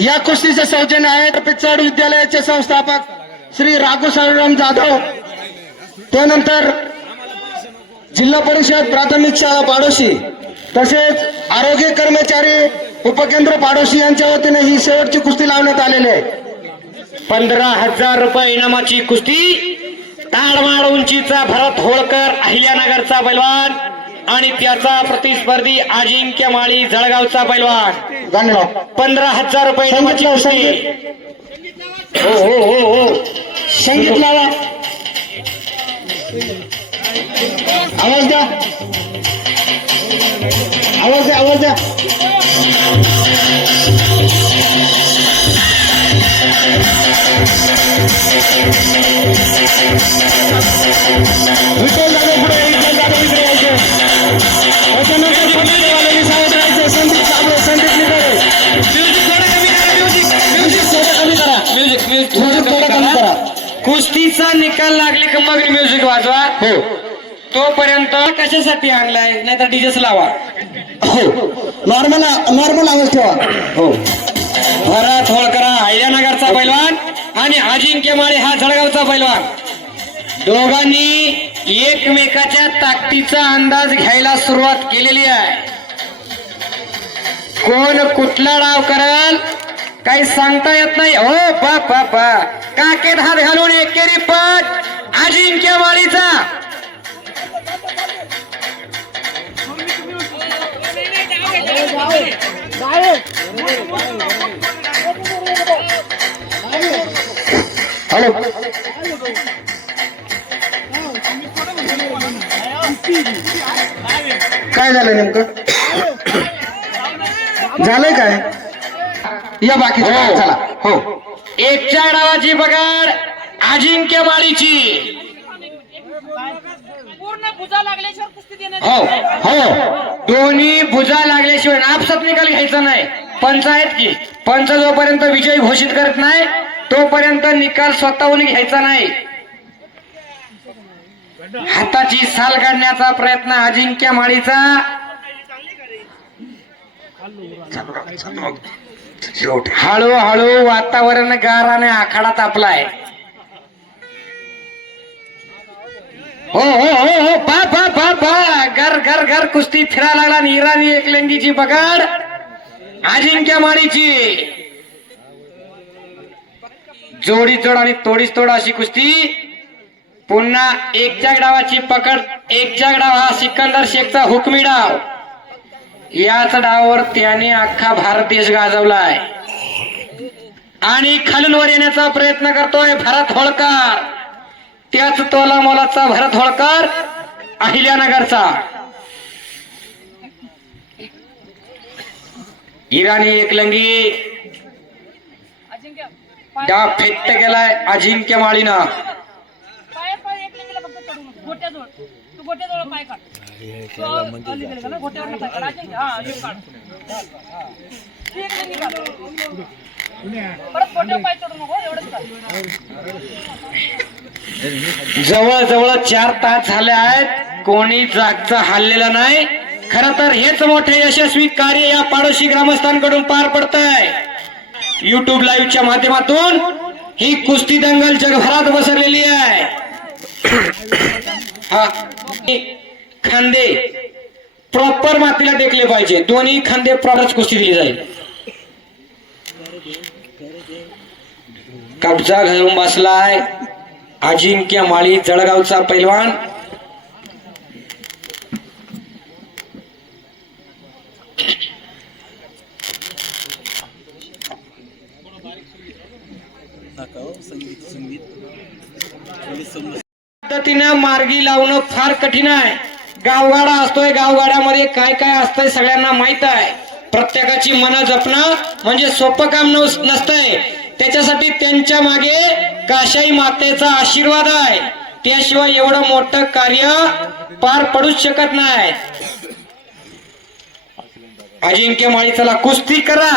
या कुस्तीचे सौजन्य आहेत पिचड विद्यालयाचे संस्थापक श्री राघू साळुराम जाधव, त्यानंतर जिल्हा परिषद प्राथमिक शाळा पाडोशी तसेच आरोग्य कर्मचारी उपकेंद्र पाडोशी यांच्या वतीने ही शेवटची कुस्ती लावण्यात आलेली आहे। 15,000 रुपये इनामाची कुस्ती। ताडमाड उंचीचा भरत होळकर अहिल्यानगरचा पैलवान आणि त्याचा प्रतिस्पर्धी अजिंक्य माळी जळगावचा पैलवान। धन्यवाद। 15,000 रुपये इनामाची कुस्ती। हो हो हो हो संगीत लावा, आवाज द्या, आवाज द्या, आवाज द्या। विठ्ठल जाधव पुढे, विठ्ठल जाधव इकडे यायचे, त्याच्यानंतर संदीपवाल्यांनी सावध राहायचं। संदीप साबळे, संदीप निकडे, म्युझिक थोडं कमी करा, म्युझिक थोडं कमी करा। कुस्तीचा निकाल लागले का मग म्युझिक वाजवा। हो तोपर्यंत कशासाठी आणलाय, नाहीतर डीजेस लावा। हो नॉर्मल आवाज ठेवा। हो भरत होळकर अहिल्यानगरचा पैलवान आणि अजिंक्य माळे हा जळगावचा पैलवान। दोघांनी एकमेकाच्या ताकदीचा अंदाज घ्यायला सुरुवात केलेली आहे। कोण कुठला डाव करल काही सांगता येत नाही। हो बापा काकेत हात घालून एकेरी पट अजिंक्य माळीचा। हॅलो काय झालं नेमकं, झालंय काय या बाकी चला। हो एकच्या डावाची पकड अजिंक्य माळीची। पूर्ण भुजा लागल्याशिवाय कुस्ती देण्यात हो हो दोन्ही भुजा लागल्याशिवाय आपसात निकाल घ्यायचा नाही। पंच आहेत की पंच जोपर्यंत विजय घोषित करत नाही तोपर्यंत निकाल स्वतःहून घ्यायचा नाही। हाताची साल काढण्याचा प्रयत्न अजिंक्य माळीचा। हळूहळू वातावरण गाराने आखाडा तापलाय। हो हो हो हो पा पा पा पा घर घर घर कुस्ती फिरायला लागला आणि इराणी एकलंगीची पकड अजिंक्य माळीची। जोडी तोड आणि तोडीस तोड अशी कुस्ती। पुन्हा एकच्या डावाची पकड, एकच्या डाव हा सिकंदर शेखचा हुकमी डाव। याच डावावर त्याने अख्खा भारत देश गाजवलाय आणि खालून वर येण्याचा प्रयत्न करतोय भरत होळकर। त्याच तोला मोलाचा भरत होळकर अहिल्यानगरचा। इराणी एकलंगी डाव फेट गेलाय अजिंक्य माळीनं। पाय पाय एक लिंगला फक्त चढू नको, गोट्याजवळ तू गोट्याजवळ पाय काढ। अलीकडे ना गोट्यावर पाय काढ। हा अलीकडे काढ, ती एक लिंगी काढ। परत गोट्यावर पाय चढू नको, एवढंच काढ। जवळ जवळ 4 तास झाले आहेत, कोणी जागचा हल्लेला नाही। खर तर हेच मोठे यशस्वी कार्य या पाडोशी ग्रामस्थांकडून पार पडतंय। युट्यूब लाईव्हच्या माध्यमातून ही कुस्ती दंगल जगभरात पसरलेली आहे। हा खांदे प्रॉपर मातीला टेकले पाहिजे, दोन्ही खांदे प्रॉपरच कुस्ती दिली जाईल। कब्जा घालून बसलाय अजिंक्य माळी जळगावचा पैलवान। पद्धतीनं मार्गी लावणं फार कठीण आहे। गावगाडा असतोय, गावगाड्यामध्ये काय काय असतंय सगळ्यांना माहित आहे। प्रत्येकाची मनं जपणं म्हणजे सोपं काम नसतंय। त्याच्यासाठी त्यांच्या मागे काशाई मातेचा आशीर्वाद आहे, त्याशिवाय एवढं मोठं कार्य पार पडूच शकत नाही। अजिंक्य माळी चला कुस्ती करा।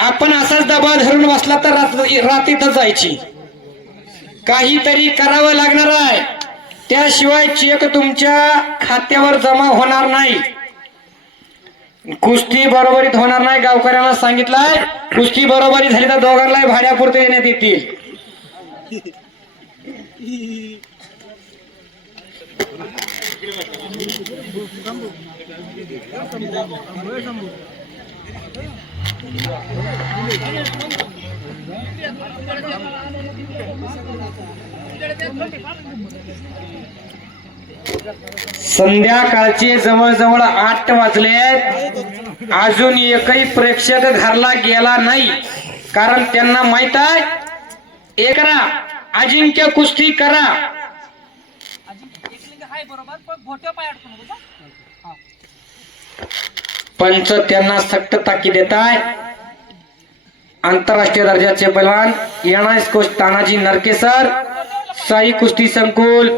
आपण असाच दबा धरून बसला तर रात्रीतच जायची। काहीतरी करावं लागणार आहे, त्याशिवाय चेक तुमच्या खात्यावर जमा होणार नाही। कुस्ती बरोबरीत होणार नाही, गावकऱ्यांना सांगितलंय. कुस्ती बरोबरी झाली तर दोघांनाही भाड्यापुरते देण्यात येतील. संध्याकाळचे जवळजवळ 8 वाजलेत. अजून एकही प्रेक्षक घरला गेला नाही, कारण त्यांना माहित आहे एक करा अजिंक्य कुस्ती करा. हाय बरोबर, पण घोट्या पाय अडकून नको का? पंच त्यांना सक्त ताकीद देत आहे. आंतरराष्ट्रीय दर्जाचे पैलवान एनआयएस कोच तानाजी नरकेसर, साई कुस्ती संकुल.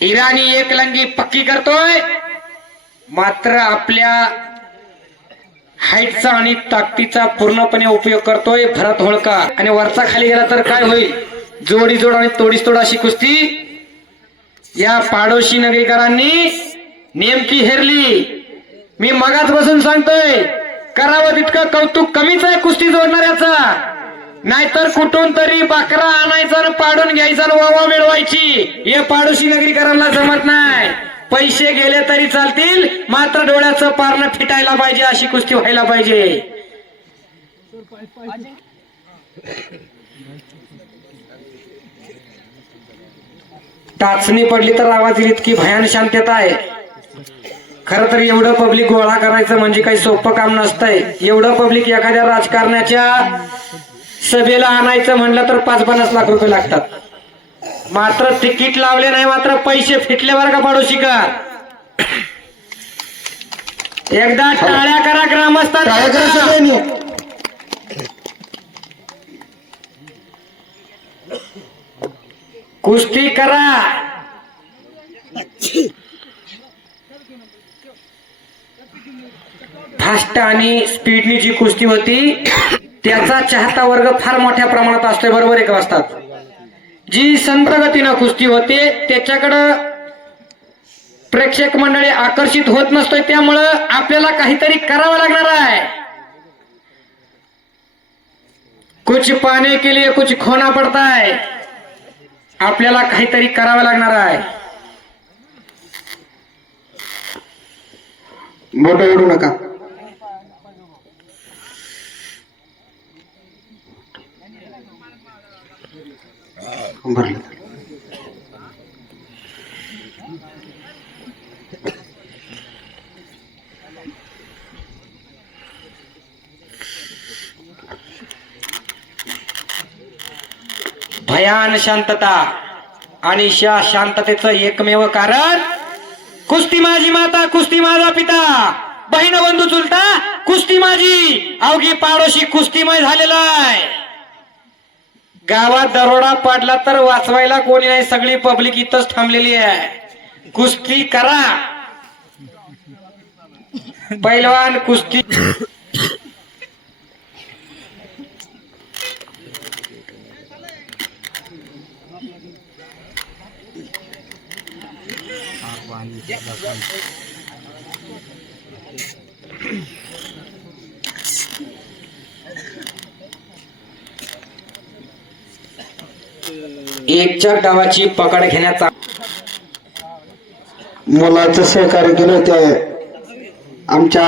इराणी एकलंगी पक्की करतोय, मात्र आपल्या हाईटचा आणि ताकदीचा पूर्णपणे उपयोग करतोय भरत होळकर. आणि वरचा खाली गेला तर काय होईल? जोडी जोड आणि तोडीस तोड अशी कुस्ती या पाडोशी नगरीकरांनी नेमकी हेरली. मी मगाच बसून सांगतोय, करावं तितकं कौतुक कमीच आहे कुस्ती जोडणाऱ्याचा. नाहीतर कुठून तरी बकरा आणायचा आणि पाडून घ्यायचा आणि वावा मिळवायची. हे पाडोशी नगरीकरांना जमत नाही. पैसे गेले तरी चालतील, मात्र डोळ्याचं पारणं फिटायला पाहिजे, अशी कुस्ती व्हायला पाहिजे. टाचणी पडली तर आवाज येईल इतकी भयान शांतता आहे. खरं तर एवढं पब्लिक गोळा करायचं म्हणजे काही सोपं काम नसतंय. एवढं पब्लिक एखाद्या राजकारण्याच्या सभेला आणायचं म्हणलं तर 5-50 लाख रुपये लागतात. मात्र तिकीट लावले नाही, मात्र पैसे फिटल्यावर का पाडोशी का. एकदा टाळ्या करा ग्रामस्थांनी. कुस्ती करा. फास्ट आणि स्पीडनी जी कुस्ती होती त्याचा चाहता वर्ग फार मोठ्या प्रमाणात असतोय, बरोबर एक वाजतात. जी संत गतीनं कुस्ती होते त्याच्याकडं प्रेक्षक मंडळी आकर्षित होत नसतोय. त्यामुळं आपल्याला काहीतरी करावं लागणार आहे. कुछ पाने के लिए कुछ खोना पडता है. आपल्याला काहीतरी करावं लागणार आहे. मोठं ओढू नका. भरलं. भयान शांतता आणि त्या शांततेचं एकमेव कारण कुस्ती माझी माता, कुस्ती माझा पिता, बहीण बंधू चुलता, कुस्ती माझी. अवघी पाडोशी कुस्तीमय झालेला आहे. गावात दरोडा पडला तर वाचवायला कोणी नाही, सगळी पब्लिक इथंच थांबलेली आहे. कुस्ती करा. पैलवान कुस्ती. एकच्या डावाची पकड घेण्याचा मुलाचं सहकार्य केलं ते आमच्या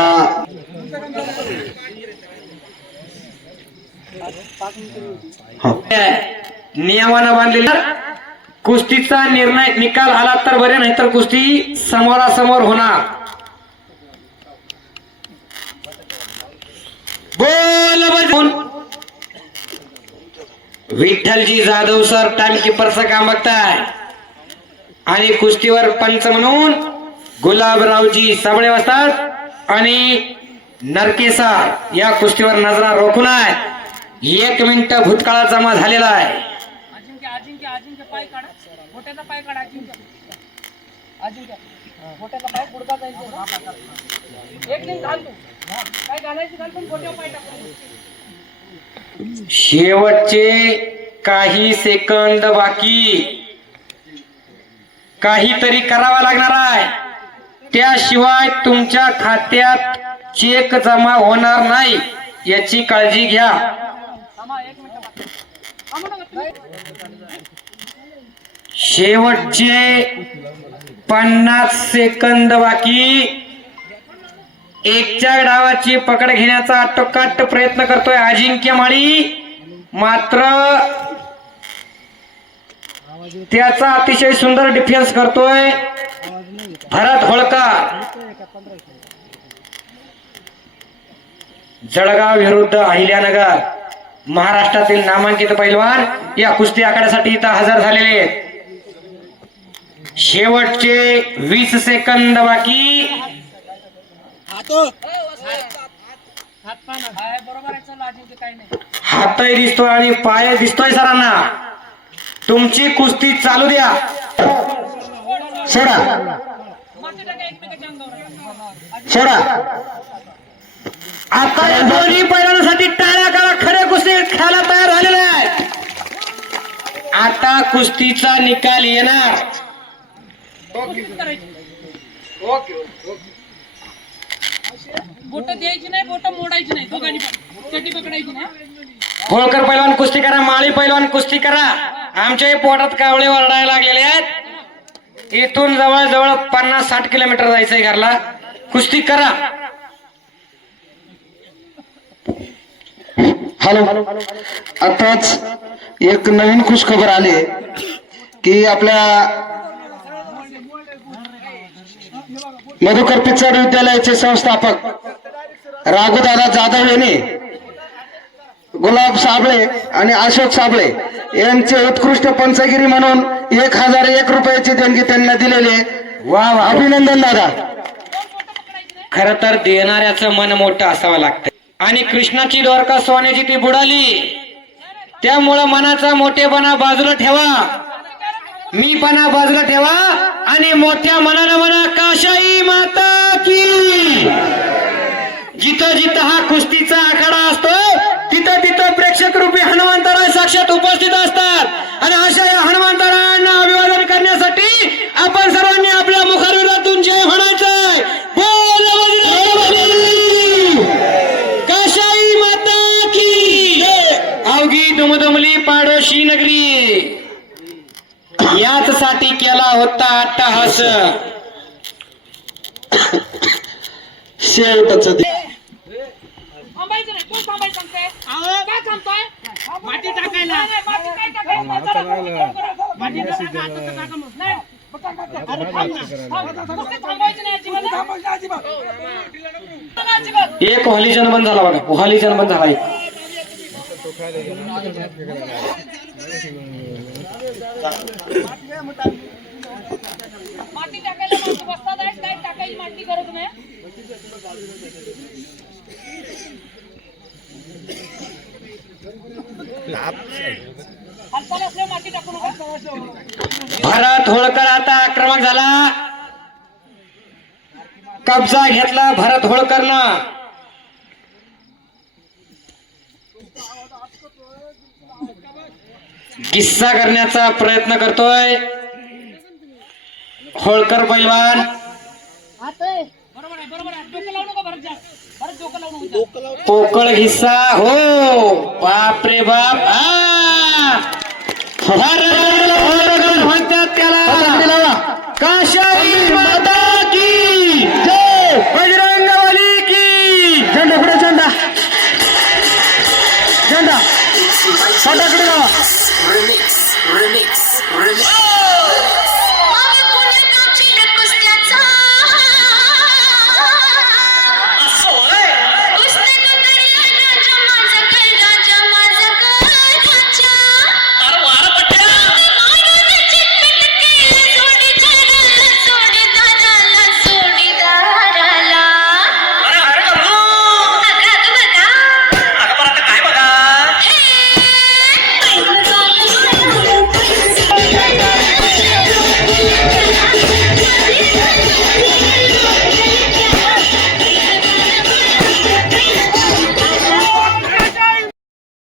नियमानं बांधलेला. कुस्तीचा निर्णय निकाल आला तर बरे, नाही तर कुस्ती समोरासमोर होणार. बोल विठ्ठलजी जाधव सर टाइमकीपरचं काम बघताय. आणि कुस्तीवर पंच म्हणून गुलाबरावजी साबळे वाजतात आणि नरकेसर या कुस्तीवर नजरा रोखून आहे. 1 मिनिट भूतकाळात जमा झालेला आहे. अजिंक्य अजिंक्य अजिंक्य पाय काढा, घोट्याचा पाय काढा. अजिंक्य अजिंक्य घोट्याचा पाय गुडघा जायचं. एक दिन घाल तू काय घालायचं घाल, पण घोट्यावर पाय टाकू. शेवटचे काही सेकंद बाकी, काहीतरी करावा लागणार आहे, त्याशिवाय तुमच्या खात्यात चेक जमा होणार नाही याची काळजी घ्या. थांबा, एक मिनिट बाकी. थांबा ना तुम्ही. शेवटचे 50 सेकंद बाकी. एकच्या डावाची पकड घेण्याचा आटोकाट प्रयत्न करतोय अजिंक्य माळी, मात्र त्याचा अतिशय सुंदर डिफेन्स करतोय भरत होळकर. जळगाव विरुद्ध अहिल्यानगर, महाराष्ट्रातील नामांकित पैलवान या कुस्ती आखाड्यासाठी इथं हजर झालेले आहेत. शेवटचे 20 सेकंद बाकी. आहे, बरोबर आहे. चला अजिंक्य, काही नाही. हातही दिसतोय आणि पाय दिसतोय सरांना. तुमची कुस्ती चालू द्या. सोडा माती टाका एकमेकाच्या अंगावर. सोडा. आता या दोन्ही पैलवानांसाठी टाळ्या करा. खरे कुस्ती खेळायला तयार झालेले आहेत. आता कुस्तीचा निकाल येणार. बोट द्यायची नाही, बोट मोडायची नाही, दोघांनी पण चटी पकडायची नाही. होळकर पैलवान कुस्ती करा, माळी पैलवान कुस्ती करा. आमच्याही पोटात कावळे वरडायला लागलेले आहेत. इथून जवळजवळ 50-60 किलोमीटर जायचंय घरला. कुस्ती करा. हॅलो, आताच एक नवीन खुशखबर आली की आपल्या मधुकर पिचड विद्यालयाचे संस्थापक राघुदादा जाधव यांनी गुलाब साबळे आणि अशोक साबळे यांचे उत्कृष्ट पंचगिरी म्हणून 1001 रुपयाची देणगी त्यांना दिलेली आहे. वा वा, अभिनंदन दादा. खर तर देणाऱ्याचं मन मोठं असावं लागतं. आणि कृष्णाची द्वारका सोन्याची ती बुडाली, त्यामुळं मनाचा मोठेपणा बाजूला ठेवा, मीपणा बाजूला ठेवा आणि मोठ्या मनानं म्हणा काशाई माता की. जिथं जिथं हा कुस्तीचा आखाडा असतो तिथं तिथं प्रेक्षक रूपी हनुमंतराय साक्षात उपस्थित असतात. आणि अशा या हनुमंतरायांना अभिवादन करण्यासाठी आपण सर्वांनी आपल्या मुखारविंदातून जय म्हणायचंय. बोल बजरंगबली, काशाई माता की. अवघी दुमदुमली पाडोशी नगरी याच साठी केला होता अट्टहास. शेवटच थांबायचं नाही, कोण थांबायचं सांगतंय? काय थांबतोय? माती टाकायला. नाही, नाही, माती काय टाकायला? माती टाका, आता टाका मग. नाही, अरे थांब ना, थांब. नुसते थांबायचं नाही अजिबात. अजिबात. एक हॉलीजन बंद झाला बघा, हॉलीजन बंद झाला एक. माती टाकायला माणसं बसतात आहेत, काय टाकायची माती गरज नाही. हालचाल असल्यावर माती टाकू नका. भरत होळकर आता आक्रमक झाला. कब्जा घेतला भरत होळकरनं. किस्सा करण्याचा प्रयत्न करतोय होळकर पैलवान. बरोबर आहे, बरोबर आहे. डोकं लावू नका भरत जा. भरत डोकं लावू नका. पोकळ हिस्सा. हो बाप रे बाप. म्हणतात त्याला काशाई माता की जय, बजरंगबली की. झेंडा पुढे, झेंडा झेंडा फटाकडे